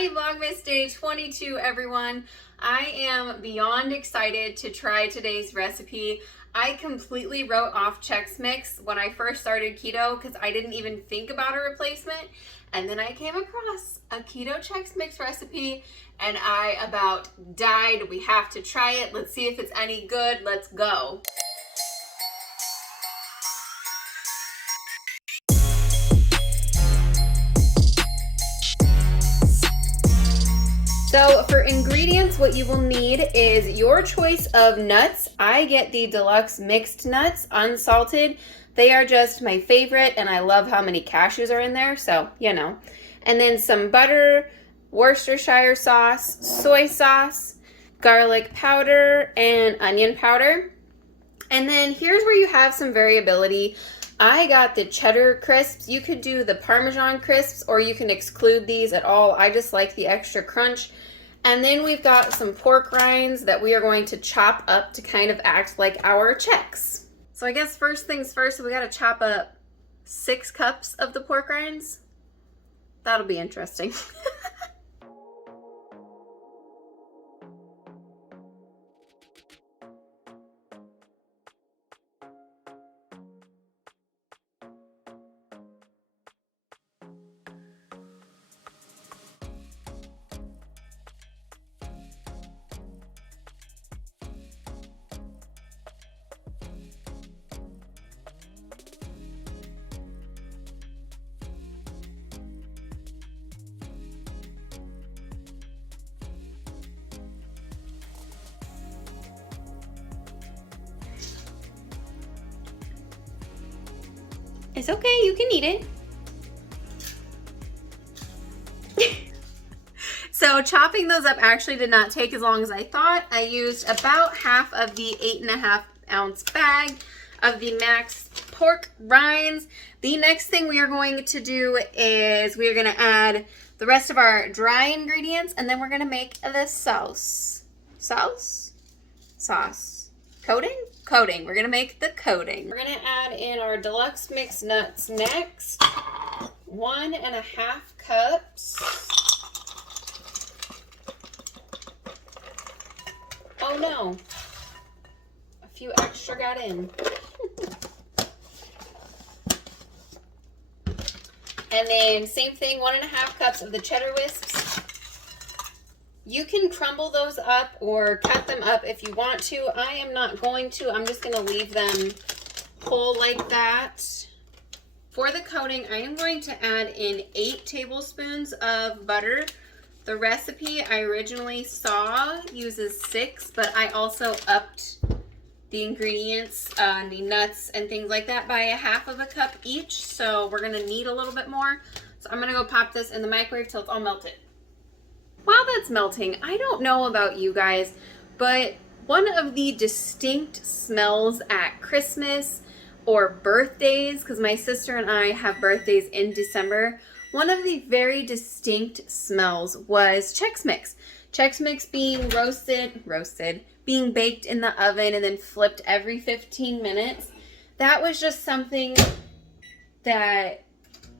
Happy Vlogmas Day 22, everyone. I am beyond excited to try today's recipe. I completely wrote off Chex Mix when I first started keto because I didn't even think about a replacement. And then I came across a Keto Chex Mix recipe and I about died. We have to try it. Let's see if it's any good. Let's go. So for ingredients, what you will need is your choice of nuts. I get the deluxe mixed nuts, unsalted. They are just my favorite, and I love how many cashews are in there, so you know. And then some butter, Worcestershire sauce, soy sauce, garlic powder, and onion powder. And then here's where you have some variability. I got the cheddar crisps. You could do the Parmesan crisps, or you can exclude these at all. I just like the extra crunch. And then we've got some pork rinds that we are going to chop up to kind of act like our Chex. So I guess first things first, we gotta chop up 6 cups of the pork rinds. That'll be interesting. It's okay, you can eat it. So chopping those up actually did not take as long as I thought. I used about half of the 8.5 ounce bag of the Max pork rinds. The next thing we are going to do is we are going to add the rest of our dry ingredients, and then we're going to make the sauce. Sauce? Coating? Coating. We're going to make the coating. We're going to add in our deluxe mixed nuts next. 1.5 cups. Oh no. A few extra got in. And then same thing, 1.5 cups of the cheddar whisps. You can crumble those up or cut them up if you want to. I am not going to. I'm just going to leave them whole like that. For the coating, I am going to add in 8 tablespoons of butter. The recipe I originally saw uses 6, but I also upped the ingredients, the nuts and things like that by 1/2 cup each. So we're going to need a little bit more. So I'm going to go pop this in the microwave till it's all melted. While that's melting, I don't know about you guys, but one of the distinct smells at Christmas or birthdays, because my sister and I have birthdays in December, one of the very distinct smells was Chex Mix. Chex Mix being being baked in the oven and then flipped every 15 minutes. That was just something that,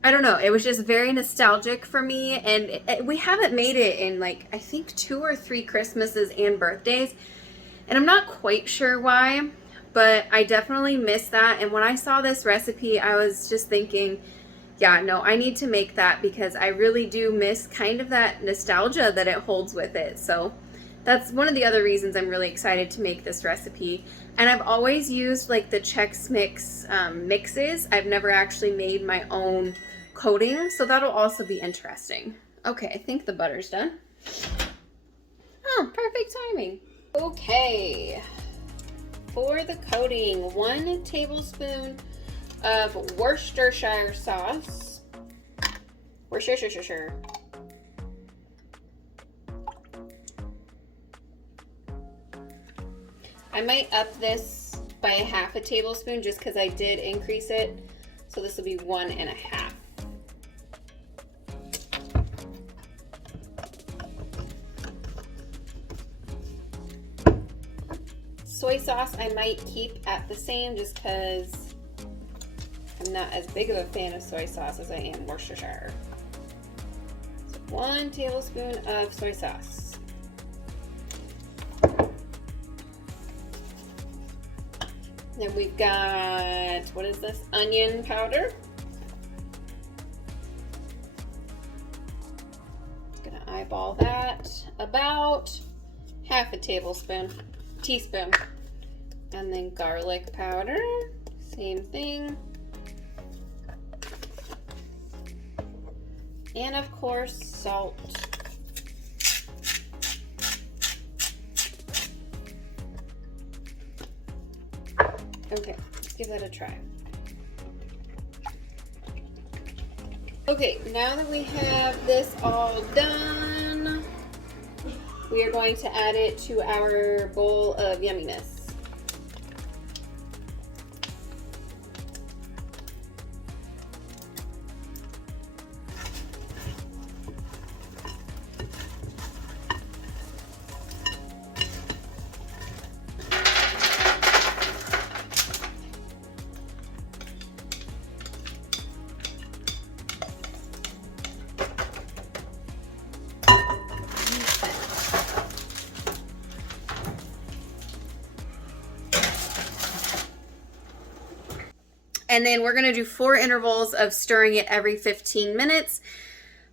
I don't know, it was just very nostalgic for me, and we haven't made it in like, I think 2 or 3 Christmases and birthdays, and I'm not quite sure why, but I definitely miss that. And when I saw this recipe, I was just thinking, yeah, no, I need to make that because I really do miss kind of that nostalgia that it holds with it. So that's one of the other reasons I'm really excited to make this recipe. And I've always used like the Chex Mix mixes. I've never actually made my own coating, so that'll also be interesting. Okay, I think the butter's done. Oh, perfect timing. Okay, for the coating, 1 tablespoon of Worcestershire sauce. Worcestershire. I might up this by 1/2 tablespoon just because I did increase it. So this will be 1.5. Soy sauce I might keep at the same just because I'm not as big of a fan of soy sauce as I am Worcestershire. So 1 tablespoon of soy sauce. Then we've got, what is this? Onion powder. Gonna eyeball that. About half a teaspoon. And then garlic powder, same thing. And of course, salt. Okay, let's give that a try. Okay, now that we have this all done, we are going to add it to our bowl of yumminess. And then we're gonna do 4 intervals of stirring it every 15 minutes.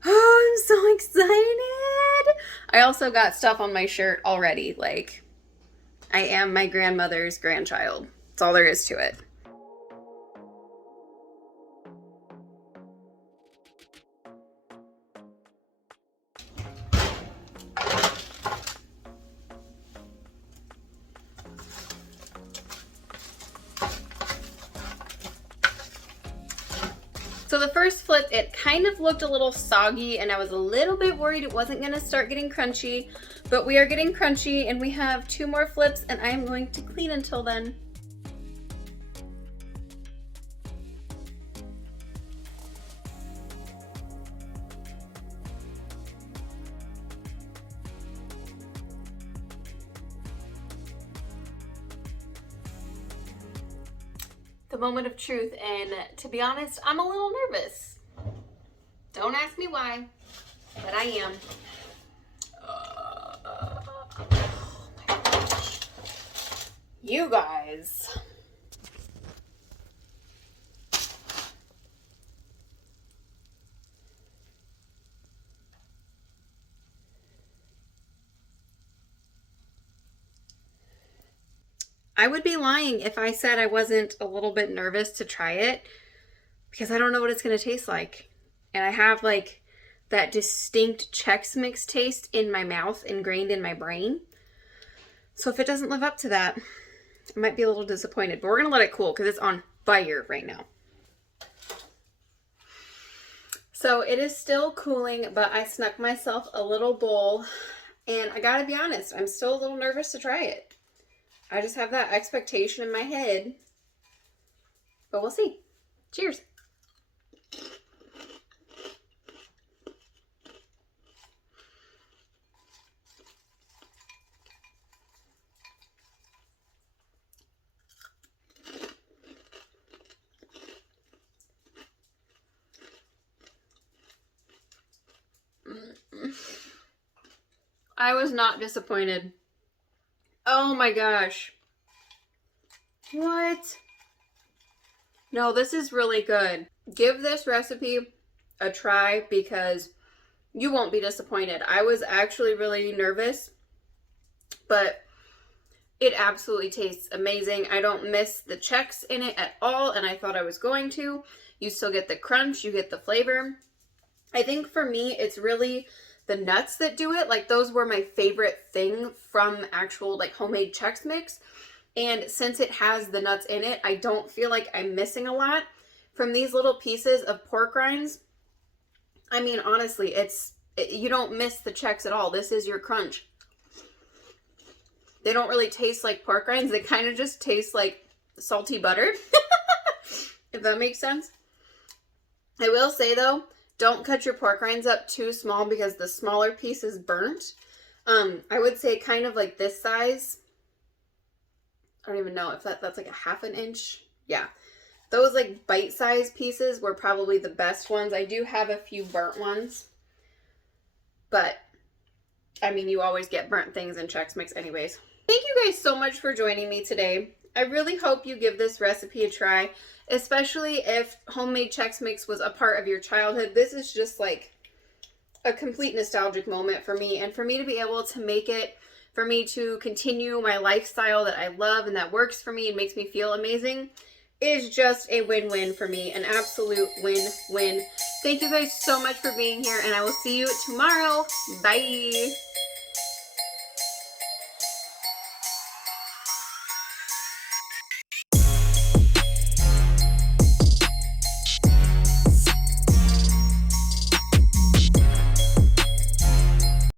Oh, I'm so excited. I also got stuff on my shirt already. Like, I am my grandmother's grandchild. That's all there is to it. So the first flip, it kind of looked a little soggy and I was a little bit worried it wasn't gonna start getting crunchy, but we are getting crunchy and we have 2 more flips and I am going to clean until then. The moment of truth, and to be honest, I'm a little nervous. Don't ask me why, but I am. Oh my gosh. You guys. I would be lying if I said I wasn't a little bit nervous to try it because I don't know what it's going to taste like. And I have like that distinct Chex Mix taste in my mouth ingrained in my brain. So if it doesn't live up to that, I might be a little disappointed. But we're going to let it cool because it's on fire right now. So it is still cooling, but I snuck myself a little bowl. And I got to be honest, I'm still a little nervous to try it. I just have that expectation in my head, but we'll see. Cheers. I was not disappointed. Oh my gosh. What? No, this is really good. Give this recipe a try because you won't be disappointed. I was actually really nervous, but it absolutely tastes amazing. I don't miss the Chex in it at all, and I thought I was going to. You still get the crunch, you get the flavor. I think for me, it's really the nuts that do it. Like, those were my favorite thing from actual like homemade Chex Mix. And since it has the nuts in it, I don't feel like I'm missing a lot from these little pieces of pork rinds. I mean, honestly, you don't miss the Chex at all. This is your crunch. They don't really taste like pork rinds. They kind of just taste like salty butter, if that makes sense. I will say though, don't cut your pork rinds up too small because the smaller piece is burnt. I would say kind of like this size. I don't even know if that's like a ½ an inch. Yeah. Those like bite-sized pieces were probably the best ones. I do have a few burnt ones. But I mean, you always get burnt things in Chex Mix anyways. Thank you guys so much for joining me today. I really hope you give this recipe a try, especially if homemade Chex Mix was a part of your childhood. This is just like a complete nostalgic moment for me, and for me to be able to make it, for me to continue my lifestyle that I love and that works for me and makes me feel amazing, is just a win-win for me, an absolute win-win. Thank you guys so much for being here, and I will see you tomorrow. Bye.